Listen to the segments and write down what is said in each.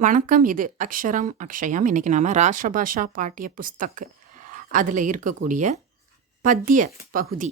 வணக்கம். இது அக்ஷரம் அக்ஷயம். இன்றைக்கி நாம் ராஷ்டிரபாஷா பாட்டிய புஸ்தக் அதில் இருக்கக்கூடிய பத்திய பகுதி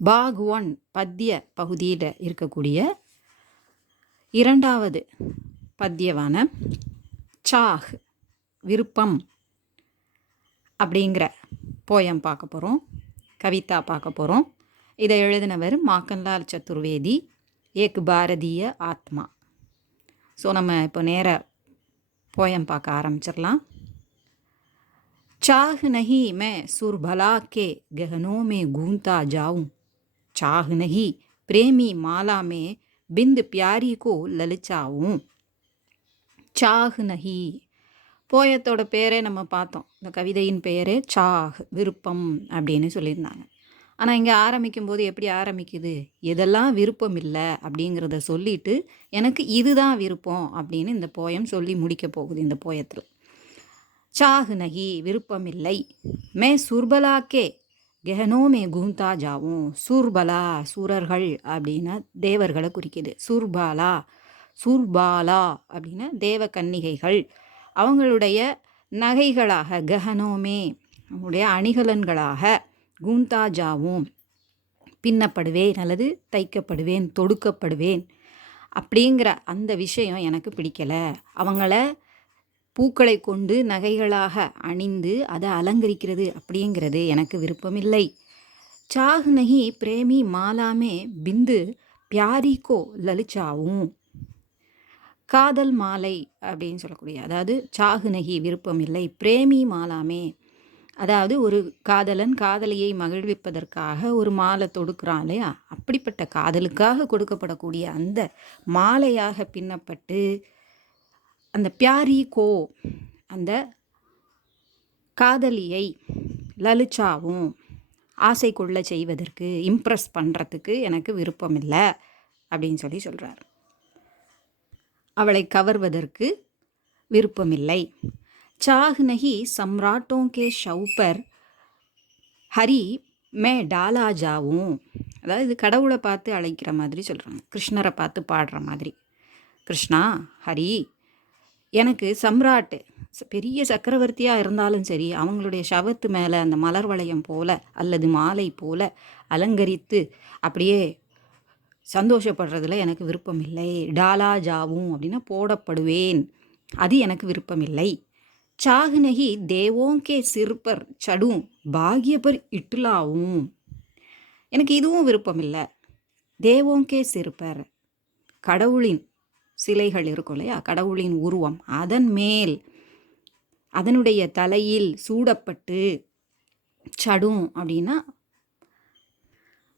பாக் 1 பத்திய பகுதியில் இருக்கக்கூடிய இரண்டாவது பத்தியவான சாஹ் விருப்பம் அப்படிங்கிற போயம் பார்க்க போகிறோம், கவிதா பார்க்க போகிறோம். இதை எழுதினவர் மாக்கன்லால் சதுர்வேதி, ஏக் பாரதிய ஆத்மா. ஸோ நம்ம இப்போ நேர போயம் பார்க்க ஆரம்பிச்சிடலாம். चाह नहीं मैं सुरभला के गहनों में गूंता जाऊं, चाह नहीं प्रेमी माला में बिंद प्यारी को ललचाऊं. चाह नहीं போயத்தோட பேரே நம்ம பார்த்தோம். இந்த கவிதையின் பெயரே சாஹ் விருப்பம் அப்படின்னு சொல்லியிருந்தாங்க. ஆனால் இங்கே ஆரம்பிக்கும் போது எப்படி ஆரம்பிக்குது, எதெல்லாம் விருப்பம் இல்லை அப்படிங்கிறத சொல்லிட்டு எனக்கு இதுதான் விருப்பம் அப்படின்னு இந்த போயம் சொல்லி முடிக்க போகுது. இந்த போயத்தில் சாஹ் நகி விருப்பமில்லை, மே சுர்பலாக்கே கெஹனோ மே கூந்தா ஜாவும். சூர்பலா சூரர்கள் அப்படின்னா தேவர்களை குறிக்குது. சூர்பாலா சூர்பாலா அப்படின்னா தேவ கன்னிகைகள், அவங்களுடைய நகைகளாக கஹனோமே அவங்களுடைய அணிகலன்களாக கூந்தா ஜாவும் பின்னப்படுவேன் அல்லது தைக்கப்படுவேன், தொடுக்கப்படுவேன் அப்படிங்கிற அந்த விஷயம் எனக்கு பிடிக்கலை. அவங்கள பூக்களை கொண்டு நகைகளாக அணிந்து அதை அலங்கரிக்கிறது அப்படிங்கிறது எனக்கு விருப்பமில்லை. சாஹ் நகி பிரேமி மாலாமே பிந்து பியாரிக்கோ லலிச்சாவும். காதல் மாலை அப்படின்னு சொல்லக்கூடிய, அதாவது சாஹ் நகி விருப்பமில்லை, பிரேமி மாலாமே அதாவது ஒரு காதலன் காதலியை மகிழ்விப்பதற்காக ஒரு மாலை தொடுக்கிறான் இல்லையா, அப்படிப்பட்ட காதலுக்காக கொடுக்கப்படக்கூடிய அந்த மாலையாக பின்னப்பட்டு அந்த பியாரி கோ அந்த காதலியை லலிச்சாவும் ஆசை கொள்ள செய்வதற்கு, இம்ப்ரெஸ் பண்ணுறதுக்கு எனக்கு விருப்பம் இல்லை அப்படின்னு சொல்கிறார். அவளை கவர்வதற்கு விருப்பமில்லை. चाह नहीं सम्राटों के शव पर ஹரி மே டாலா ஜாவும். அதாவது இது கடவுளை பார்த்து அழைக்கிற மாதிரி சொல்கிறாங்க, கிருஷ்ணரை பார்த்து பாடுற மாதிரி. கிருஷ்ணா, ஹரி, எனக்கு சம்ராட்டு பெரிய சக்கரவர்த்தியாக இருந்தாலும் சரி, அவங்களுடைய சவத்து மேலே அந்த மலர் வளையம் போல அல்லது மாலை போல அலங்கரித்து அப்படியே சந்தோஷப்படுறதுல எனக்கு விருப்பமில்லை. டாலா ஜாவும் அப்படின்னா போடப்படுவேன், அது எனக்கு விருப்பமில்லை. चाह नहीं देवों के सिर पर चढ़ूं भाग्य पर इटलाऊं. எனக்கு இதுவும் விருப்பம் இல்லை. தேவோங்கே சிறுபர் கடவுளின் சிலைகள் இருக்கும் இல்லையா, கடவுளின் உருவம், அதன் மேல் அதனுடைய தலையில் சூடப்பட்டு, சடும் அப்படின்னா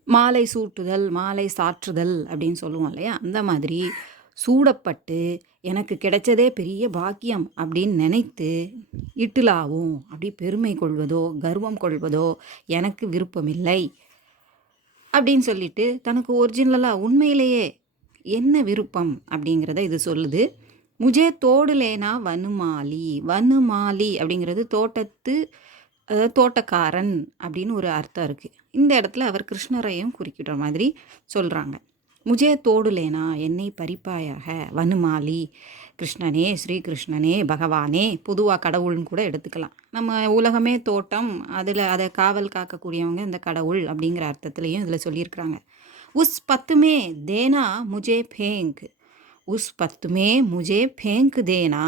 மாலை சூட்டுதல், மாலை சாற்றுதல் அப்படின்னு சொல்லுவோம் இல்லையா, அந்த மாதிரி சூடப்பட்டு எனக்கு கிடைச்சதே பெரிய பாக்கியம் அப்படின்னு நினைத்து இட்டுலாவும் அப்படி பெருமை கொள்வதோ கர்வம் கொள்வதோ எனக்கு விருப்பமில்லை அப்படின்னு சொல்லிட்டு தனக்கு ஒரிஜினலாக உண்மையிலேயே என்ன விருப்பம் அப்படிங்கிறத இது சொல்லுது. முஜே தோடுலேனா வனுமாலி. வனுமாலி அப்படிங்கிறது தோட்டத்து, அதாவது தோட்டக்காரன் அப்படின்னு ஒரு அர்த்தம் இருக்குது. இந்த இடத்துல அவர் கிருஷ்ணரையும் குறிக்கிற மாதிரி சொல்கிறாங்க. முஜே தோடுலேனா என்னை பறிப்பாயாக, வனுமாலி கிருஷ்ணனே, ஸ்ரீகிருஷ்ணனே, பகவானே, பொதுவாக கடவுள்னு கூட எடுத்துக்கலாம். நம்ம உலகமே தோட்டம், அதில் அதை காவல் காக்கக்கூடியவங்க இந்த கடவுள் அப்படிங்கிற அர்த்தத்துலேயும் இதில் சொல்லியிருக்கிறாங்க. உஸ் பத்துமே தேனா முஜே ஃபேங்க், உஸ் பத்துமே முஜே ஃபேங்க் தேனா,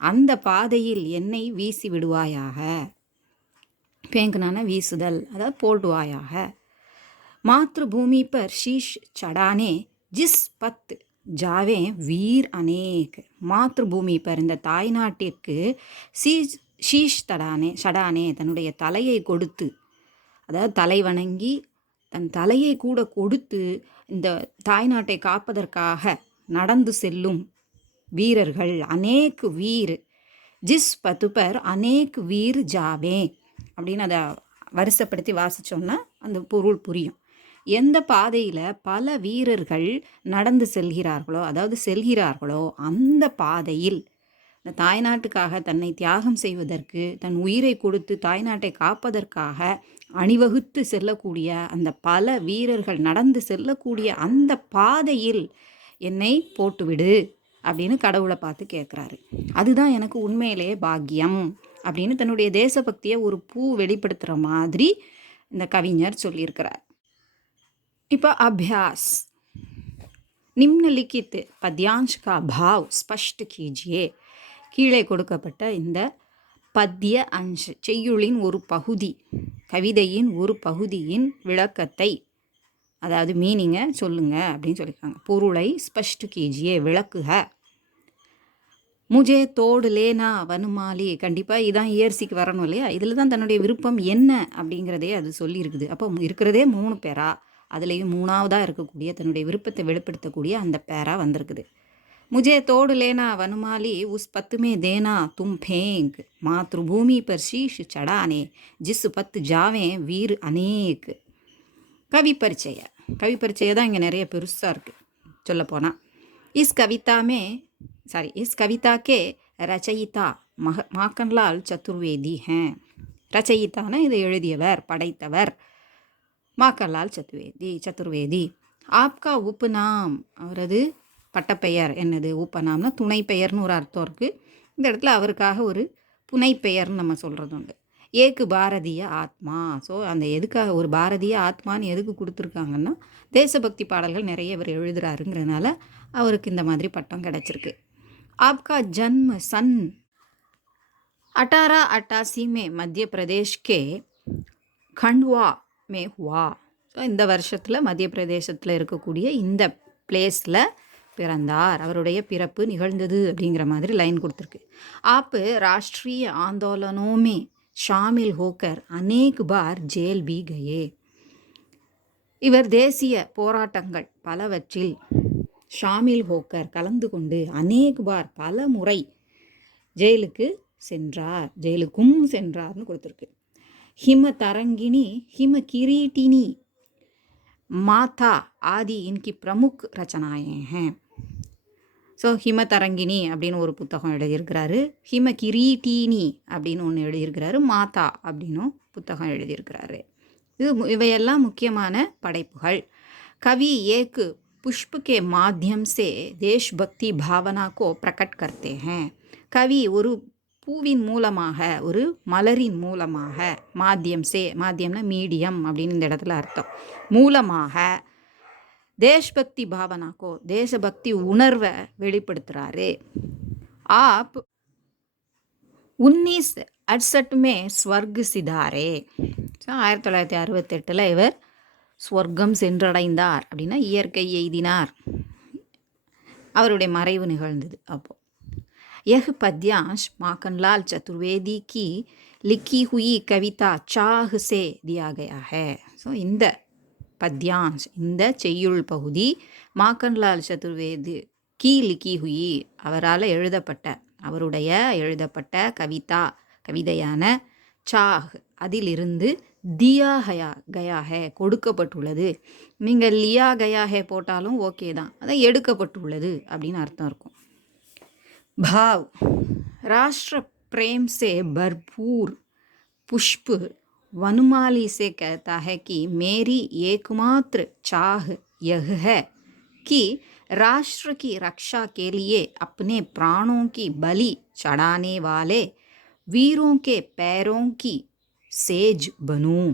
அந்த பாதையில் என்னை வீசி விடுவாயாக. ஃபேங்க்னான வீசுதல், அதாவது போடுவாயாக. मातृभूमि पर शीश चढ़ाने जिस पत जावे वीर अनेक. மாத்ருபூமி பர் இந்த தாய் நாட்டிற்கு ஷீஷ் சடானே தன்னுடைய தலையை கொடுத்து, அதாவது தலை வணங்கி தன் தலையை கூட கொடுத்து இந்த தாய் நாட்டை காப்பதற்காக நடந்து செல்லும் வீரர்கள் அநேக் வீர். ஜிஸ் பத்துப்பர் அநேக் வீர் ஜாவே அப்படின்னு அதை வரிசைப்படுத்தி வாசித்தோம்னா அந்த பொருள் புரியும். எந்த பாதையில் பல வீரர்கள் நடந்து செல்கிறார்களோ, அதாவது செல்கிறார்களோ, அந்த பாதையில் இந்த தாய்நாட்டுக்காக தன்னை தியாகம் செய்வதற்கு, தன் உயிரை கொடுத்து தாய்நாட்டை காப்பதற்காக அணிவகுத்து செல்லக்கூடிய அந்த பல வீரர்கள் நடந்து செல்லக்கூடிய அந்த பாதையில் என்னை போட்டுவிடு அப்படின்னு கடவுளை பார்த்து கேட்குறாரு. அதுதான் எனக்கு உண்மையிலேயே பாக்கியம் அப்படின்னு தன்னுடைய தேசபக்தியை ஒரு பூ வெளிப்படுத்துகிற மாதிரி இந்த கவிஞர் சொல்லியிருக்கிறார். இப்போ அபியாஸ் निम्नलिखित पद्यांश का भाव स्पष्ट कीजिए. கீழே கொடுக்கப்பட்ட இந்த பத்திய அன்ஷ் செய்யுளின் ஒரு பகுதி, கவிதையின் ஒரு பகுதியின் விளக்கத்தை, அதாவது மீனிங்கை சொல்லுங்க அப்படின்னு சொல்லியிருக்காங்க. பொருளை ஸ்பஷ்ட் கீஜியே விளக்குக. முஜே தோடு லேனா வனுமாலி, கண்டிப்பாக இதான் இயர்சிக்கு வரணும் இல்லையா? இதில் தான் தன்னுடைய விருப்பம் என்ன அப்படிங்கிறதே அது சொல்லியிருக்குது. அப்போ இருக்கிறதே 3 பேரா, அதுலேயும் 3ஆவதாக இருக்கக்கூடிய தன்னுடைய விருப்பத்தை வெளிப்படுத்தக்கூடிய அந்த பேரா வந்திருக்குது. मुझे तोड़ लेना वनमाली उस पत में देना तुम फेंक मातृभूमि पर शीश चढ़ाने जिस पत जावें वीर अनेक. கவி பரிச்சய தான் இங்கே நிறைய பெருசாக இருக்குது சொல்லப்போனால். इस कविता के रचयिता மாக்கன்லால் சதுர்வேதி हैं. ரச்சயித்தான இதை எழுதியவர் படைத்தவர் மாக்கன்லால் சதுர்வேதி. ஆப்கா உப்புநாம், அவரது பட்டப்பெயர் என்னது? உப்பநாம்னா துணை பெயர்னு ஒரு அர்த்தம் இருக்குது. இந்த இடத்துல அவருக்காக ஒரு புனை பெயர்னு நம்ம சொல்கிறது உண்டு. ஏக்கு பாரதிய ஆத்மா. ஸோ அந்த எதுக்காக ஒரு பாரதிய ஆத்மான்னு எதுக்கு கொடுத்துருக்காங்கன்னா, தேசபக்தி பாடல்கள் நிறைய இவர் எழுதுறாருங்கிறதுனால அவருக்கு இந்த மாதிரி பட்டம் கிடச்சிருக்கு. ஆப்கா ஜன்ம சன் 1888 में मध्य प्रदेश के खंडवा में हुआ. ஸோ இந்த வருஷத்தில் மத்திய பிரதேசத்தில் இருக்கக்கூடிய இந்த பிளேஸில் பிறந்தார். அவருடைய பிறப்பு நிகழ்ந்தது அப்படிங்கிற மாதிரி லைன் கொடுத்துருக்கு. ஆப்பு ராஷ்ட்ரிய ஆந்தோலனோமே ஷாமில் ஹோக்கர் அநேக் பார் ஜெயில் பி கயே. இவர் தேசிய போராட்டங்கள் பலவற்றில் ஷாமில் ஹோக்கர் கலந்து கொண்டு அநேக் பார் பல முறை ஜெயிலுக்கும் சென்றார்னு கொடுத்துருக்கு. ஹிம தரங்கினி ஹிம கிரீட்டினி மாதா ஆதி இன்கி பிரமுக் ரச்சனாயே हैं. ஸோ ஹிமதரங்கினி அப்படின்னு ஒரு புத்தகம் எழுதியிருக்கிறாரு. ஹிம கிரீட்டினி அப்படின்னு ஒன்று எழுதியிருக்கிறாரு. மாதா அப்படின்னும் புத்தகம் எழுதியிருக்கிறாரு. இவையெல்லாம் முக்கியமான படைப்புகள். கவி ஏக்கு पुष्प के माध्यम से देशभक्ति भावना को प्रकट करते हैं. கவி ஒரு பூவின் மூலமாக, ஒரு மலரின் மூலமாக, மாத்தியம்னா மீடியம் அப்படின்னு இந்த இடத்துல அர்த்தம், மூலமாக தேஷ்பக்தி பாவனாக்கோ தேசபக்தி உணர்வை வெளிப்படுத்துகிறாரு. ஆப் 1968 ஸ்வர்க் சிதாரே. 1968 இவர் ஸ்வர்க்கம் சென்றடைந்தார் அப்படின்னா இயற்கை எய்தினார், அவருடைய மறைவு நிகழ்ந்தது. அப்போ यह पद्यांश माखनलाल चतुर्वेदी की लिखी हुई कविता चाह से दिया गया है. ஸோ இந்த பத்யான்ஷ், இந்த செய்யுள் பகுதி மாக்கன்லால் சதுர்வேதி கி லிக்கி ஹுயி, அவரால் அவருடைய எழுதப்பட்ட கவிதையான சாஹ், அதிலிருந்து தியா கயா ஹே கொடுக்கப்பட்டுள்ளது. நீங்கள் லியா கயா ஹே போட்டாலும் ஓகே தான், அதை எடுக்கப்பட்டுள்ளது அப்படின்னு அர்த்தம் இருக்கும். भाव राष्ट्र प्रेम से भरपूर पुष्प वनमाली से कहता है कि मेरी एकमात्र चाह यह है कि राष्ट्र की रक्षा के लिए अपने प्राणों की बलि चढ़ाने वाले वीरों के पैरों की सेज बनूं.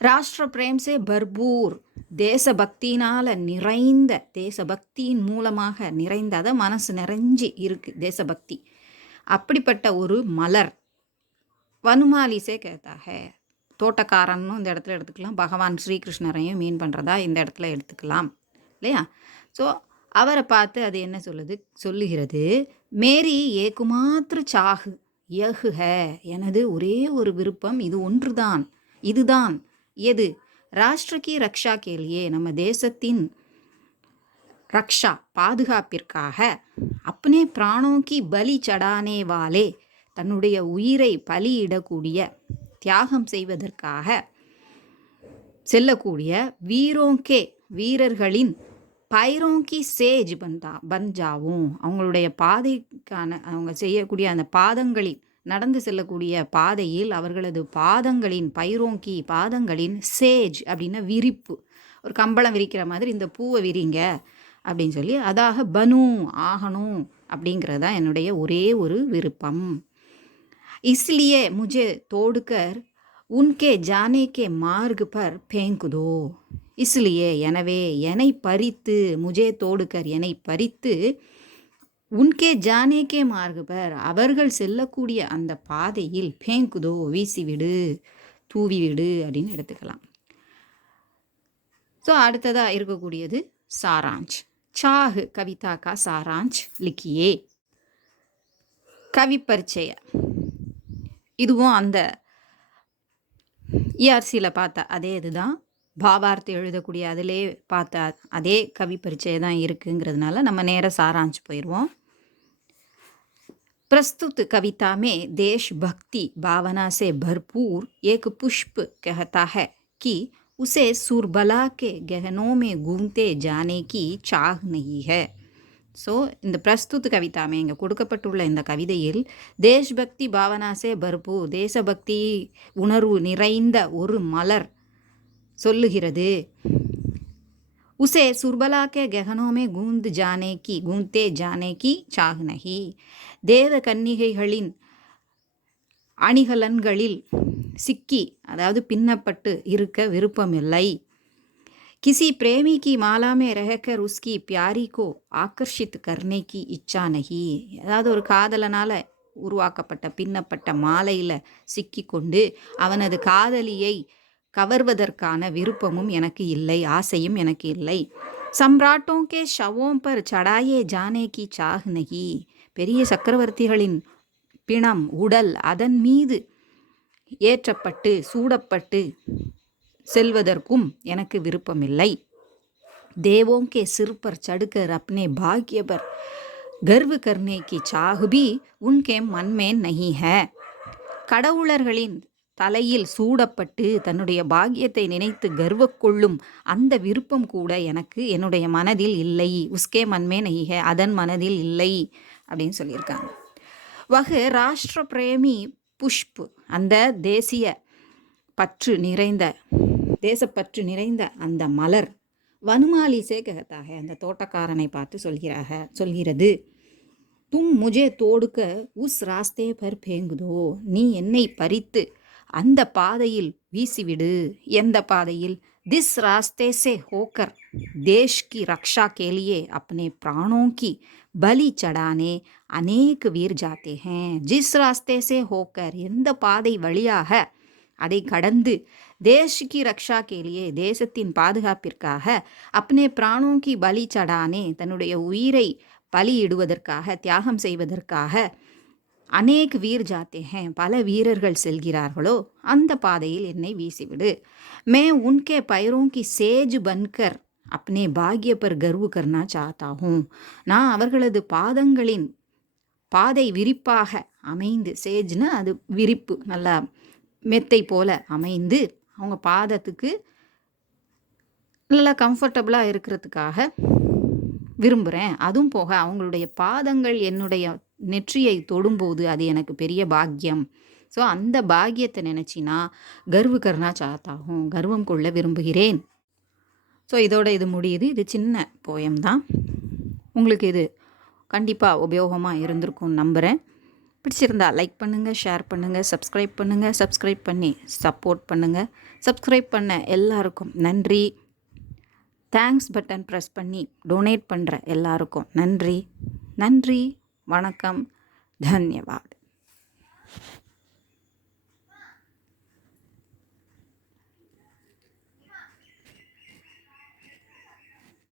ராஷ்டிர பிரேம் சே பர்பூர், தேசபக்தினால் நிறைந்த, தேசபக்தியின் மூலமாக நிறைந்த, அதை மனசு நிறைஞ்சி இருக்குது தேசபக்தி, அப்படிப்பட்ட ஒரு மலர். வனுமாலிசே கேத்தாக, தோட்டக்காரன்னு இந்த இடத்துல எடுத்துக்கலாம், பகவான் ஸ்ரீகிருஷ்ணரையும் மீன் பண்ணுறதா இந்த இடத்துல எடுத்துக்கலாம் இல்லையா? ஸோ அவரை பார்த்து அது என்ன சொல்லுகிறது, மேரி ஏகுமாத்திர சாகு யஹு ஹே, எனது ஒரே ஒரு விருப்பம் இது ஒன்றுதான், இதுதான். எது? ராஷ்டிர கி ரக்ஷா கேலியே, நம்ம தேசத்தின் ரக்ஷா பாதுகாப்பிற்காக, அப்னே பிராணோக்கி பலி சடானே வாலே, தன்னுடைய உயிரை பலியிடக்கூடிய, தியாகம் செய்வதற்காக செல்லக்கூடிய வீரோங்கே வீரர்களின் பைரோங்கி சேஜ் பஞ்சாவும், அவங்களுடைய பாதைக்கான, அவங்க செய்யக்கூடிய அந்த பாதங்களின், நடந்து செல்லக்கூடிய பாதையில் அவர்களது பாதங்களின், பைரோங்கி பாதங்களின், சேஜ் அப்படின்னா விரிப்பு, ஒரு கம்பளம் விரிக்கிற மாதிரி இந்த பூவை விரிங்க அப்படின்னு சொல்லி அதாக பனு ஆகணும் அப்படிங்கிறது தான் என்னுடைய ஒரே ஒரு விருப்பம். इसलिए मुझे तोड़कर उनके जाने के मार्ग पर फेंक दो. इसलिए எனவே என்னை பறித்து முஜே தோடுகர் என்னை பறித்து உன்கே ஜானே கே மார்க் பர் அவர்கள் செல்லக்கூடிய அந்த பாதையில் பேங்குதோ வீசிவிடு தூவிவிடு அப்படின்னு எடுத்துக்கலாம். ஸோ அடுத்ததாக இருக்கக்கூடியது சாராஞ்ச். சாஹ் கவிதா கா சாராஞ்ச் லிக்கியே. கவி பரிச்சய இதுவும் அந்த இஆர்சியில் பார்த்த அதே இதுதான். பாவார்த்தை எழுதக்கூடிய அதிலே பார்த்த அதே கவி பரிச்சயம் தான் இருக்குங்கிறதுனால நம்ம நேர சாராஞ்ச் போயிடுவோம். प्रस्तुत कविता में देशभक्ति भावना से भरपूर एक पुष्प कहता है कि उसे सुरबला के गहनों में घूमते जाने की चाह नहीं है. ஸோ இந்த பிரஸ்துத் கவிதாமே இங்கே கொடுக்கப்பட்டுள்ள இந்த கவிதையில் தேஷ்பக்தி பாவனாசே பர்பூர் தேசபக்தி உணர்வு நிறைந்த ஒரு மலர் சொல்லுகிறது. उसे सुरबला के गहनों में गूंदते जाने की चाह नहीं. தேவ கன்னிகைகளின் அணிகலன்களில் சிக்கி அதாவது பின்னப்பட்டு இருக்க விருப்பமில்லை. किसी प्रेमी की माला में रहकर उसकी प्यारी को आकर्षित करने की इच्छा नहीं. அதாவது ஒரு காதலனால் உருவாக்கப்பட்ட பின்னப்பட்ட மாலையில் சிக்கி கொண்டு அவனது காதலியை கவர்வதற்கான விருப்பமும் எனக்கு இல்லை, ஆசையும் எனக்கு இல்லை. सम्राटों के शवों पर चढ़ाए जाने की चाह नहीं. பெரிய சக்கரவர்த்திகளின் பிணம் உடல் அதன் மீது ஏற்றப்பட்டு சூடப்பட்டு செல்வதற்கும் எனக்கு விருப்பமில்லை. देवों के सिर पर चढ़कर अपने भाग्य पर गर्व करने की चाह भी उनके मन में नहीं है. கடவுளர்களின் தலையில் சூடப்பட்டு தன்னுடைய பாக்கியத்தை நினைத்து கர்வ கொள்ளும் அந்த விருப்பம் கூட எனக்கு என்னுடைய மனதில் இல்லை. உஸ்கே மன்மே நஹி அதன் மனதில் இல்லை அப்படின்னு சொல்லியிருக்காங்க. வகு ராஷ்டிர பிரேமி புஷ்பு அந்த தேசப்பற்று நிறைந்த அந்த மலர் வனுமாலி சே கஹதாக அந்த தோட்டக்காரனை பார்த்து சொல்கிறது. தும் முஜே தோடுக்க உஸ் ராஸ்தே பர் பேங்குதோ நீ என்னை பறித்து அந்த பாதையில் வீசிவிடு. எந்த பாதையில்? दिस रास्ते से होकर देश की रक्षा के लिए अपने प्राणों की बलि चढ़ाने अनेक वीर जाते हैं. जिस रास्ते से होकर எந்த பாதை வழியாக அதை கடந்து देश की रक्षा के लिए தேசத்தின் பாதுகாப்பிற்காக अपने प्राणों की बलि चढ़ाने தன்னுடைய உயிரை பலியிடுவதற்காக தியாகம் செய்வதற்காக अनेक वीर जाते हैं பல வீரர்கள் செல்கிறார்களோ அந்த பாதையில் என்னை வீசிவிடு. मैं उनके पैरों की सेज बनकर अपने भाग्य पर गर्व करना चाहता हूँ. நான் அவர்களது பாதங்களின் பாதை விரிப்பாக அமைந்து, சேஜ்னா அது விரிப்பு, நல்லா மெத்தை போல அமைந்து அவங்க பாதத்துக்கு நல்லா கம்ஃபர்டபுளாக இருக்கிறதுக்காக விரும்புகிறேன். அதுவும் போக அவங்களுடைய பாதங்கள் என்னுடைய நெற்றியை தொடும்போது அது எனக்கு பெரிய பாக்கியம். ஸோ அந்த பாக்கியத்தை நினச்சினா கர்வ கர்னா சாத்தாகும் கர்வம் கொள்ள விரும்புகிறேன். ஸோ இதோட இது முடியுது. இது சின்ன போயம் தான். உங்களுக்கு இது கண்டிப்பாக உபயோகமாக இருந்திருக்கும்னு நம்புகிறேன். பிடிச்சிருந்தா லைக் பண்ணுங்கள், ஷேர் பண்ணுங்கள், சப்ஸ்கிரைப் பண்ணி சப்போர்ட் பண்ணுங்கள். சப்ஸ்கிரைப் பண்ண எல்லாருக்கும் நன்றி. தேங்க்ஸ் பட்டன் ப்ரெஸ் பண்ணி டொனேட் பண்ணுற எல்லாருக்கும் நன்றி. வணக்கம். தன்யவாத்.